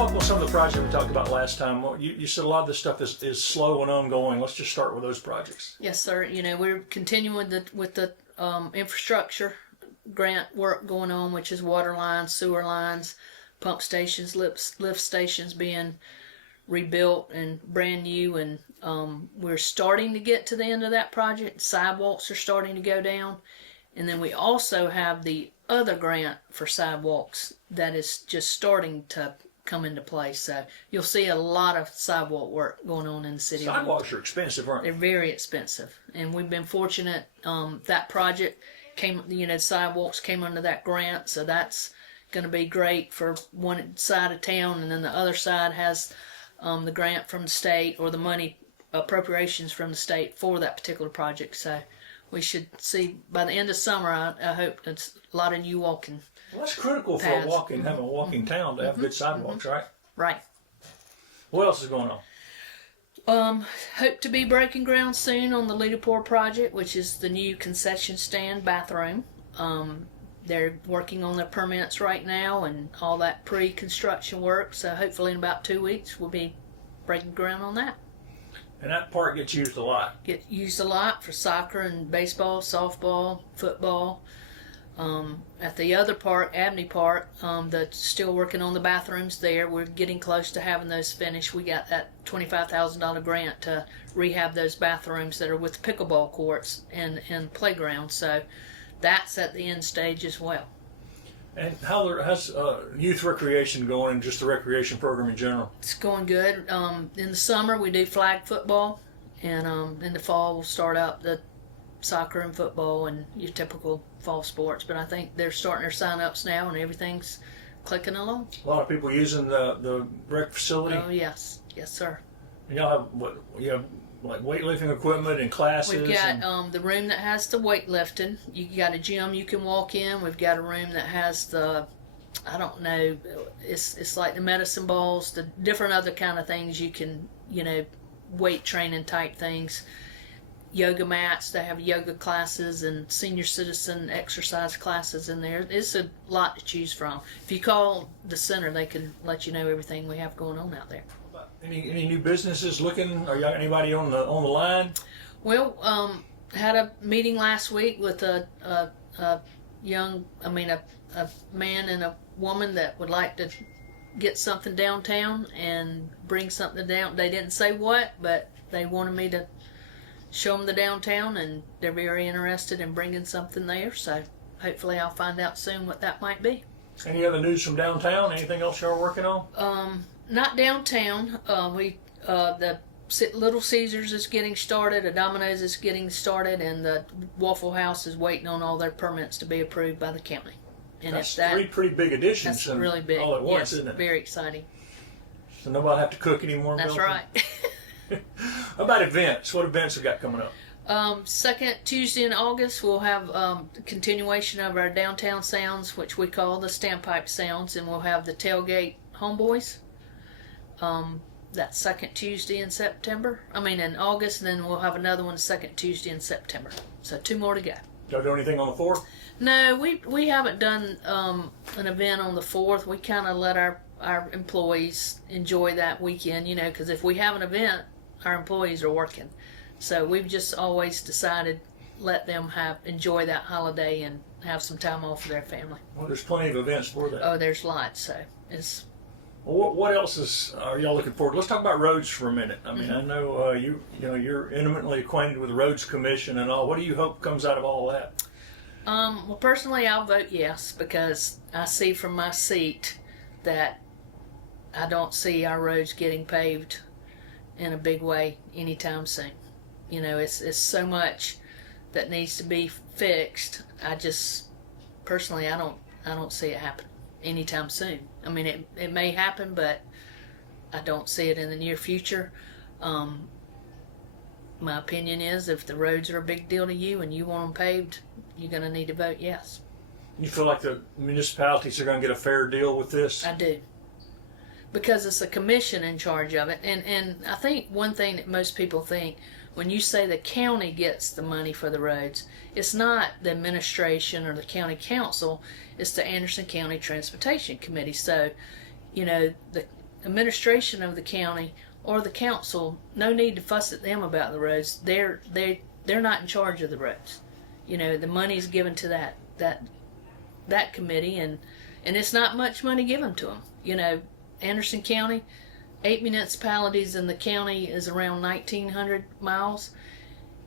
follow up on some of the projects we talked about last time. You said a lot of this stuff is slow and ongoing. Let's just start with those projects. Yes, sir. You know, we're continuing with the infrastructure grant work going on, which is water lines, sewer lines, pump stations, lift stations being rebuilt and brand new, and we're starting to get to the end of that project. Sidewalks are starting to go down, and then we also have the other grant for sidewalks that is just starting to come into place. So you'll see a lot of sidewalk work going on in the city. Sidewalks are expensive, aren't they? They're very expensive, and we've been fortunate. That project came, sidewalks came under that grant, so that's going to be great for one side of town, and then the other side has the grant from the state, or the money appropriations from the state for that particular project. So we should see by the end of summer. I hope it's a lot of you walking. Well, that's critical for a walking, having a walking town to have good sidewalks, right? Right. What else is going on? Hope to be breaking ground soon on the Leda Poore project, which is the new concession stand bathroom. They're working on their permits right now and all that pre-construction work. So hopefully in about 2 weeks we'll be breaking ground on that. And that park gets used a lot. Get used a lot for soccer and baseball, softball, football. At the other park, Abney Park, that's still working on the bathrooms there. We're getting close to having those finished. We got that $25,000 grant to rehab those bathrooms that are with pickleball courts and playgrounds. So that's at the end stage as well. And how's youth recreation going, and just the recreation program in general? It's going good. In the summer we do flag football, and in the fall we'll start out the soccer and football and your typical fall sports. But I think they're starting their sign-ups now, and everything's clicking along. A lot of people using the rec facility. Oh yes, yes sir. And y'all have like weightlifting equipment and classes. We've got the room that has the weightlifting. You got a gym you can walk in. We've got a room that has the, I don't know, it's like the medicine balls, the different other kind of things you can, weight training type things. Yoga mats, they have yoga classes and senior citizen exercise classes in there. It's a lot to choose from. If you call the center, they can let you know everything we have going on out there. Any new businesses looking? Are y'all anybody on the line? Well, had a meeting last week with a man and a woman that would like to get something downtown and bring something down. They didn't say what, but they wanted me to show them the downtown, and they're very interested in bringing something there. So hopefully I'll find out soon what that might be. Any other news from downtown? Anything else y'all are working on? Not downtown. The Little Caesars is getting started, the Domino's is getting started, and the Waffle House is waiting on all their permits to be approved by the county. And that's three pretty big additions. That's really big. All at once, yes, isn't it? Very exciting. So nobody have to cook anymore. That's Belton? right. How about events? What events have got coming up? Second Tuesday in August, we'll have the continuation of our downtown sounds, which we call the Standpipe Sounds, and we'll have the Tailgate Homeboys. That second Tuesday in in August, and then we'll have another one second Tuesday in September. So 2 more to go. Y'all do anything on the 4th? No, we haven't done an event on the 4th. We kind of let our employees enjoy that weekend, because if we have an event, our employees are working. So we've just always decided let them enjoy that holiday and have some time off with their family. Well, there's plenty of events for that. Oh, there's lots. So it's. Well, what else are y'all looking forward to? Let's talk about roads for a minute. I mean, I know you're intimately acquainted with the Roads Commission and all. What do you hope comes out of all that? Well, personally, I'll vote yes, because I see from my seat that I don't see our roads getting paved in a big way anytime soon. It's so much that needs to be fixed. I just personally, I don't see it happen anytime soon. I mean, it may happen, but I don't see it in the near future. My opinion is, if the roads are a big deal to you and you want them paved, you're going to need to vote yes. You feel like the municipalities are going to get a fair deal with this? I do. Because it's a commission in charge of it. And I think one thing that most people think, when you say the county gets the money for the roads, it's not the administration or the county council, it's the Anderson County Transportation Committee. So, the administration of the county or the council, no need to fuss at them about the roads. They're not in charge of the roads. You know, the money's given to that committee, and it's not much money given to them. You know, Anderson County, 8 municipalities in the county is around 1,900 miles,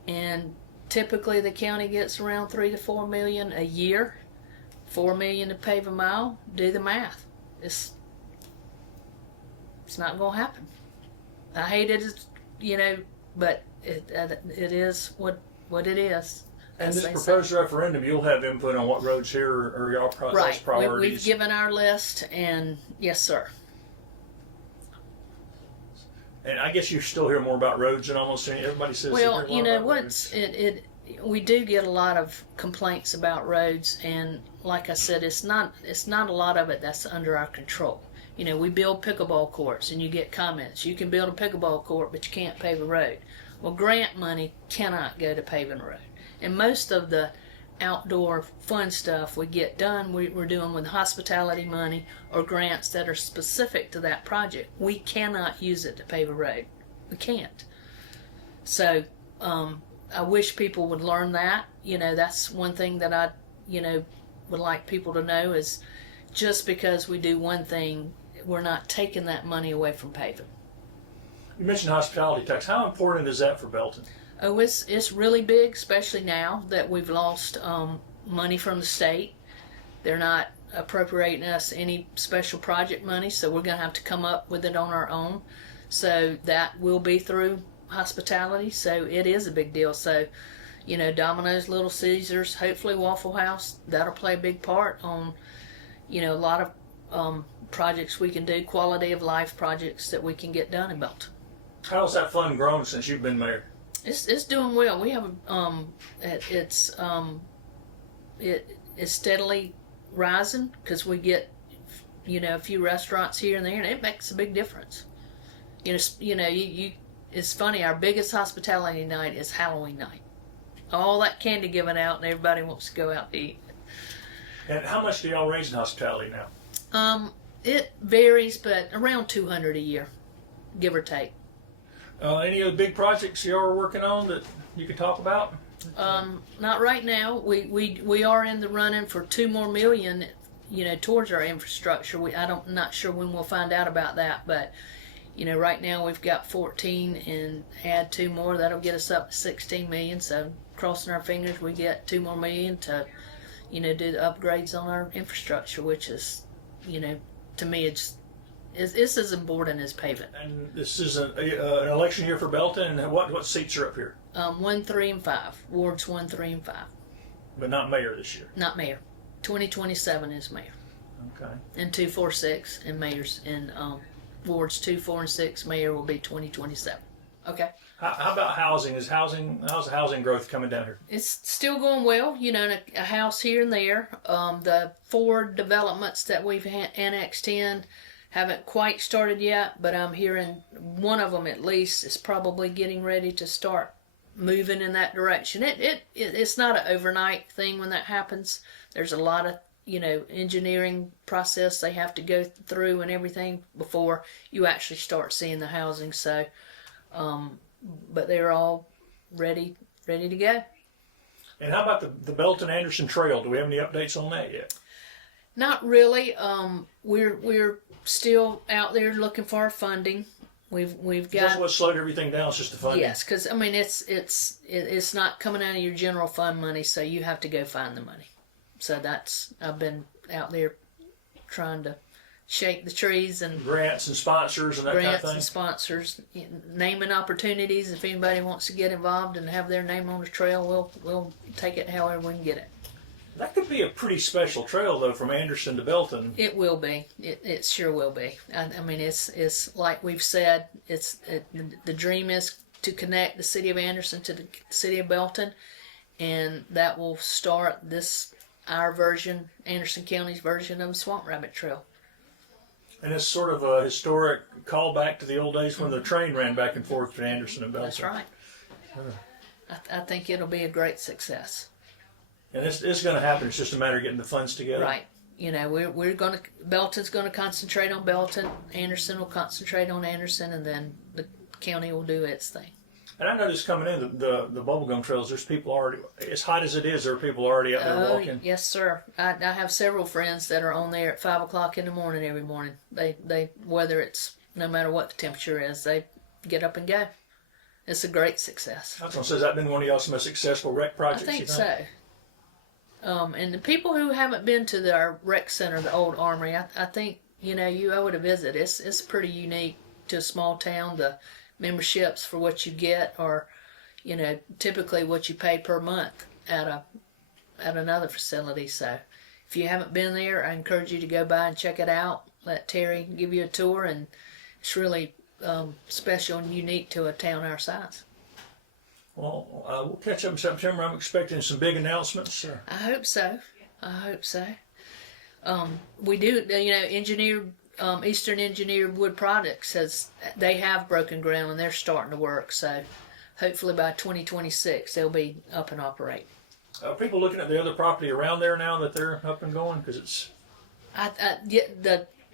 and typically the county gets around 3 to 4 million a year. 4 million to pave a mile. Do the math. It's not going to happen. I hate it, you know, but it is what it is. And this proposed referendum, you'll have input on what roads here are your right. priorities. We've given our list, and yes, sir. And I guess you still hear more about roads than almost everybody says. Well, you know, we do get a lot of complaints about roads, and like I said, it's not a lot of it that's under our control. You know, we build pickleball courts, and you get comments. You can build a pickleball court, but you can't pave a road. Well, grant money cannot go to paving a road. And most of the outdoor fun stuff we get done, we're doing with hospitality money or grants that are specific to that project. We cannot use it to pave a road. We can't. So I wish people would learn that. You know, that's one thing that I, you know, would like people to know is just because we do one thing, we're not taking that money away from paving. You mentioned hospitality tax. How important is that for Belton? Oh, it's really big, especially now that we've lost money from the state. They're not appropriating us any special project money, so we're going to have to come up with it on our own. So that will be through hospitality, so it is a big deal. So, you know, Domino's, Little Caesars, hopefully Waffle House, that'll play a big part on, you know, a lot of projects we can do, quality of life projects that we can get done in Belton. How's that fund grown since you've been mayor? It's doing well. We have it's steadily rising because we get, you know, a few restaurants here and there, and it makes a big difference. You know, it's funny. Our biggest hospitality night is Halloween night. All that candy given out, and everybody wants to go out to eat. And how much do y'all raise in hospitality now? It varies, but around 200 a year, give or take. Any other big projects you are working on that you can talk about? Not right now. We are in the running for $2 more million, you know, towards our infrastructure. Not sure when we'll find out about that, but you know, right now we've got 14, and add 2 more, that'll get us up to 16 million. So crossing our fingers, we get 2 more million to, you know, do the upgrades on our infrastructure, which is, you know, to me it's as important as paving. And this is an election year for Belton, and what seats are up here? 1, 3, and 5. Wards 1, 3, and 5. But not mayor this year? Not mayor. 2027 is mayor. Okay. And 2, 4, 6, and mayors. And wards 2, 4, and 6, mayor will be 2027. Okay. How about housing? How's the housing growth coming down here? It's still going well. You know, a house here and there. The 4 developments that we've annexed in haven't quite started yet, but I'm hearing one of them at least is probably getting ready to start moving in that direction. It's not an overnight thing when that happens. There's a lot of, you know, engineering process they have to go through and everything before you actually start seeing the housing. So, but they're all ready to go. And how about the Belton Anderson Trail? Do we have any updates on that yet? Not really. We're still out there looking for our funding. We've got. That's what slowed everything down. It's just the funding. Yes, because I mean it's not coming out of your general fund money, so you have to go find the money. So I've been out there trying to shake the trees and grants and sponsors and that kind of thing. Grants and sponsors, naming opportunities. If anybody wants to get involved and have their name on the trail, we'll take it however we can get it. That could be a pretty special trail, though, from Anderson to Belton. It will be. It sure will be. I mean, it's like we've said. The dream is to connect the city of Anderson to the city of Belton, and that will start our version, Anderson County's version of the Swamp Rabbit Trail. And it's sort of a historic callback to the old days when the train ran back and forth between Anderson and Belton. That's right. I think it'll be a great success. And it's going to happen. It's just a matter of getting the funds together. Right. Belton's gonna concentrate on Belton, Anderson will concentrate on Anderson, and then the county will do its thing. And I noticed coming in the bubblegum trails, there's people already, as hot as it is, there are people already out there walking. Yes, sir. I have several friends that are on there at 5 o'clock in the morning every morning. They whether it's no matter what the temperature is, they get up and go. It's a great success. I was going to say, has that been one of y'all's most successful rec projects? I think so. And the people who haven't been to our rec center, the old Armory, I think you owe it a visit. It's pretty unique to a small town. The memberships for what you get are, typically what you pay per month at another facility. So if you haven't been there, I encourage you to go by and check it out. Let Terry give you a tour, and it's really special and unique to a town our size. Well, we'll catch up in September. I'm expecting some big announcements. I hope so. We do, Eastern Engineered Wood Products they have broken ground and they're starting to work. So hopefully by 2026 they'll be up and operating. Are people looking at the other property around there now that they're up and going? Because it's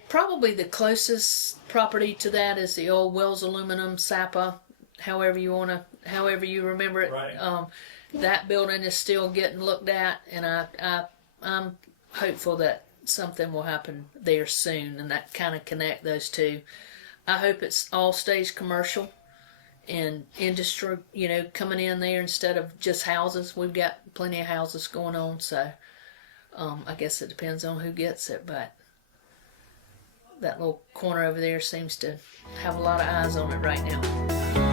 probably the closest property to that is the old Wells Aluminum Sapa, however you remember it. Right. That building is still getting looked at, and I'm hopeful that something will happen there soon, and that kind of connect those two. I hope it's all stays commercial and industry, coming in there instead of just houses. We've got plenty of houses going on, so I guess it depends on who gets it, but that little corner over there seems to have a lot of eyes on it right now.